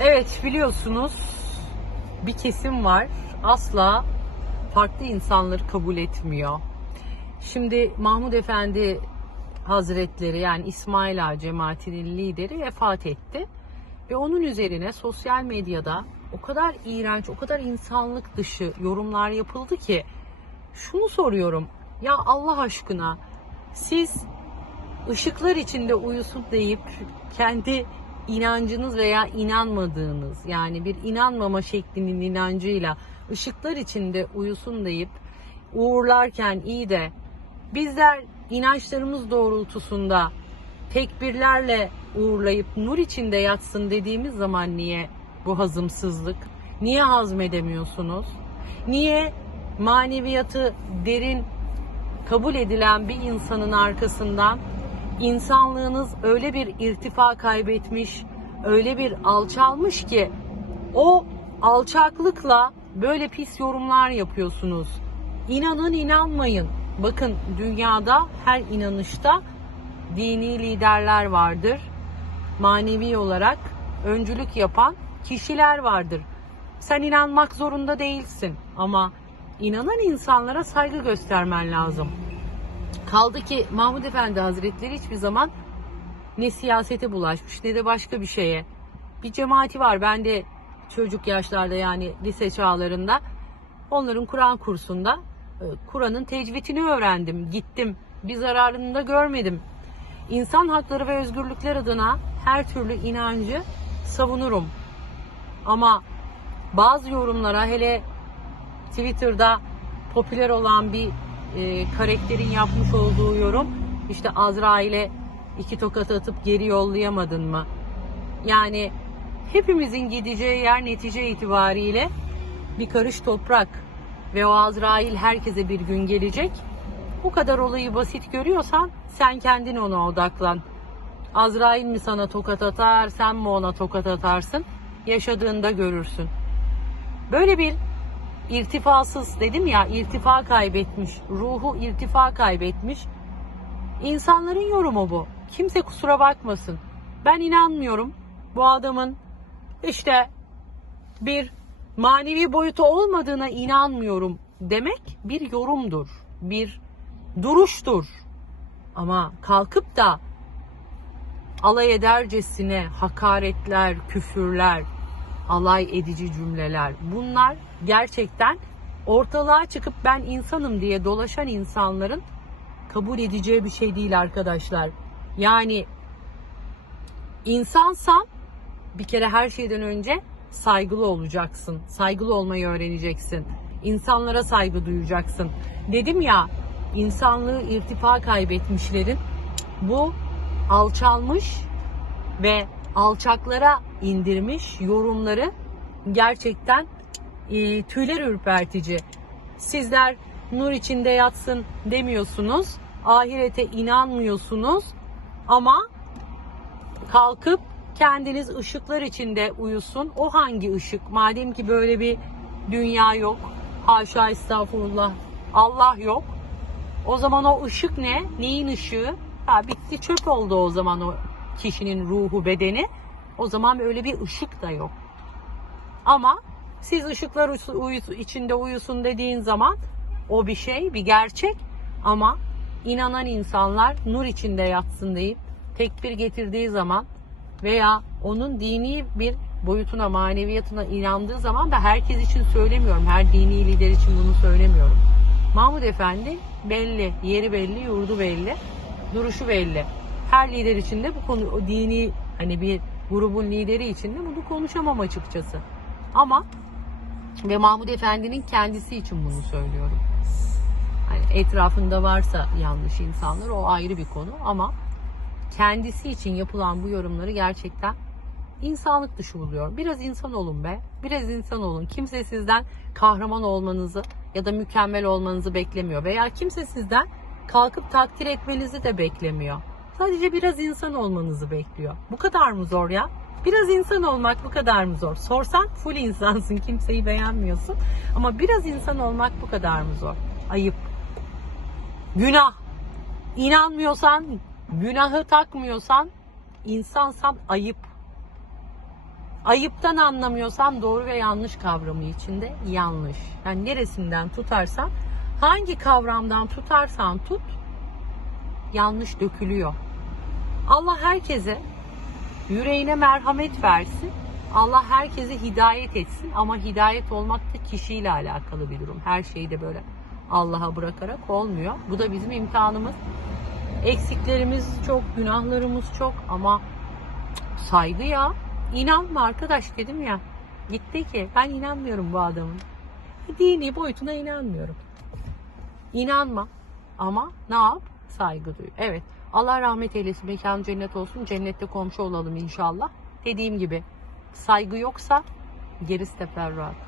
Evet biliyorsunuz bir kesim var asla farklı insanları kabul etmiyor. Şimdi Mahmud Efendi Hazretleri yani İsmail Ağa cemaatinin lideri vefat etti. Ve onun üzerine sosyal medyada o kadar iğrenç, o kadar insanlık dışı yorumlar yapıldı ki şunu soruyorum. Ya Allah aşkına siz ışıklar içinde uyusun deyip kendi inancınız veya inanmadığınız yani bir inanmama şeklinin inancıyla ışıklar içinde uyusun deyip uğurlarken iyi de bizler inançlarımız doğrultusunda tekbirlerle uğurlayıp nur içinde yatsın dediğimiz zaman niye bu hazımsızlık? Niye hazmedemiyorsunuz? Niye maneviyatı derin kabul edilen bir insanın arkasından insanlığınız öyle bir irtifa kaybetmiş, öyle bir alçalmış ki o alçaklıkla böyle pis yorumlar yapıyorsunuz. İnanın inanmayın. Bakın dünyada her inanışta dini liderler vardır. Manevi olarak öncülük yapan kişiler vardır. Sen inanmak zorunda değilsin ama inanan insanlara saygı göstermen lazım. Kaldı ki Mahmud Efendi Hazretleri hiçbir zaman ne siyasete bulaşmış ne de başka bir şeye. Bir cemaati var. Ben de çocuk yaşlarda yani lise çağlarında onların Kur'an kursunda e, Kur'an'ın tecvidini öğrendim. Gittim. Bir zararını da görmedim. İnsan hakları ve özgürlükler adına her türlü inancı savunurum. Ama bazı yorumlara hele Twitter'da popüler olan bir e, karakterin yapmış olduğu yorum işte Azrail'e iki tokat atıp geri yollayamadın mı? Yani hepimizin gideceği yer netice itibariyle bir karış toprak ve o Azrail herkese bir gün gelecek. Bu kadar olayı basit görüyorsan sen kendin ona odaklan. Azrail mi sana tokat atar, sen mi ona tokat atarsın? Yaşadığında görürsün. Böyle bir irtifasız dedim ya irtifa kaybetmiş, ruhu irtifa kaybetmiş. İnsanların yorumu bu. Kimse kusura bakmasın. Ben inanmıyorum bu adamın işte bir manevi boyutu olmadığına inanmıyorum demek bir yorumdur. Bir duruştur. Ama kalkıp da alay edercesine hakaretler, küfürler, alay edici cümleler bunlar gerçekten ortalığa çıkıp ben insanım diye dolaşan insanların kabul edeceği bir şey değil arkadaşlar. Yani insansan bir kere her şeyden önce saygılı olacaksın. Saygılı olmayı öğreneceksin. İnsanlara saygı duyacaksın. Dedim ya insanlığı irtifa kaybetmişlerin bu alçalmış ve alçaklara indirmiş yorumları gerçekten e, tüyler ürpertici. Sizler nur içinde yatsın demiyorsunuz. Ahirete inanmıyorsunuz. Ama kalkıp kendiniz ışıklar içinde uyusun. O hangi ışık? Madem ki böyle bir dünya yok. Haşa estağfurullah. Allah yok. O zaman o ışık ne? Neyin ışığı? Ha bitti çöp oldu o zaman o kişinin ruhu bedeni. O zaman öyle bir ışık da yok. Ama siz ışıklar içinde uyusun dediğin zaman o bir şey, bir gerçek ama inanan insanlar nur içinde yatsın deyip tekbir getirdiği zaman veya onun dini bir boyutuna, maneviyatına inandığı zaman da herkes için söylemiyorum. Her dini lider için bunu söylemiyorum. Mahmud Efendi belli, yeri belli, yurdu belli, duruşu belli. Her lider için de bu konu o dini hani bir grubun lideri için de bunu konuşamam açıkçası. Ama ve Mahmud Efendi'nin kendisi için bunu söylüyorum. Hani etrafında varsa yanlış insanlar o ayrı bir konu ama kendisi için yapılan bu yorumları gerçekten insanlık dışı buluyor. Biraz insan olun be. Biraz insan olun. Kimse sizden kahraman olmanızı ya da mükemmel olmanızı beklemiyor. Veya kimse sizden kalkıp takdir etmenizi de beklemiyor. Sadece biraz insan olmanızı bekliyor. Bu kadar mı zor ya? Biraz insan olmak bu kadar mı zor? Sorsan full insansın. Kimseyi beğenmiyorsun. Ama biraz insan olmak bu kadar mı zor? Ayıp. Günah. İnanmıyorsan, günahı takmıyorsan insansan ayıp. Ayıptan anlamıyorsan doğru ve yanlış kavramı içinde yanlış. Yani neresinden tutarsan, hangi kavramdan tutarsan tut, yanlış dökülüyor. Allah herkese yüreğine merhamet versin. Allah herkese hidayet etsin ama hidayet olmak da kişiyle alakalı bir durum. Her şeyi de böyle Allah'a bırakarak olmuyor. Bu da bizim imtihanımız. Eksiklerimiz çok, günahlarımız çok ama saygı ya. İnanma arkadaş dedim ya. Gitti ki ben inanmıyorum bu adamın. Dini boyutuna inanmıyorum. İnanma ama ne yap? Saygı duy. Evet. Allah rahmet eylesin. Mekan cennet olsun. Cennette komşu olalım inşallah. Dediğim gibi saygı yoksa gerisi teferruat.